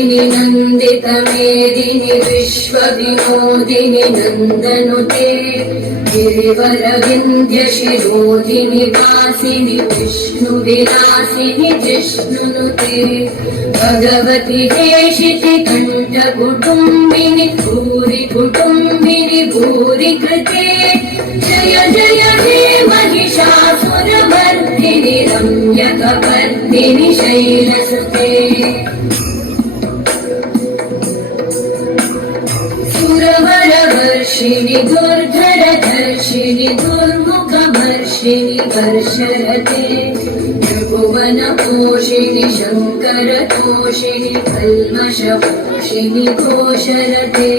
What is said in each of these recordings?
वर्षिणि नन्दितमेदिनि विश्वविनोदिनि नन्दनुते गिरिवरविन्द्यशिरोधिनि वासिनि विष्णुविलासिनि जिष्णुनुते भगवति हेशिति कण्ठकुटुम्बिनि भूरि कुटुम्बिनि भूरि कृते जय जय हे महिषासुरमर्दिनि रम्यकपर्दिनि शैलसुते सुरवरवर्षिणि दुर्धरधर्षिणि दुर्मुखमर्षिणि वर्षरते त्रिभुवनपोषिणि शङ्करतोषिणि कल्मषपोषिणि घोषरते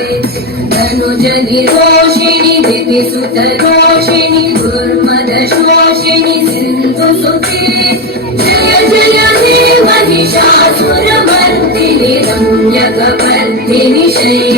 धनुजनिरोषिणि दिविसुतरोषिणि दुर्मदशोषिणि सिन्धुसुते जय जय हे महिषासुरमर्दिनि रम्यकपर्दिनि शैलसुते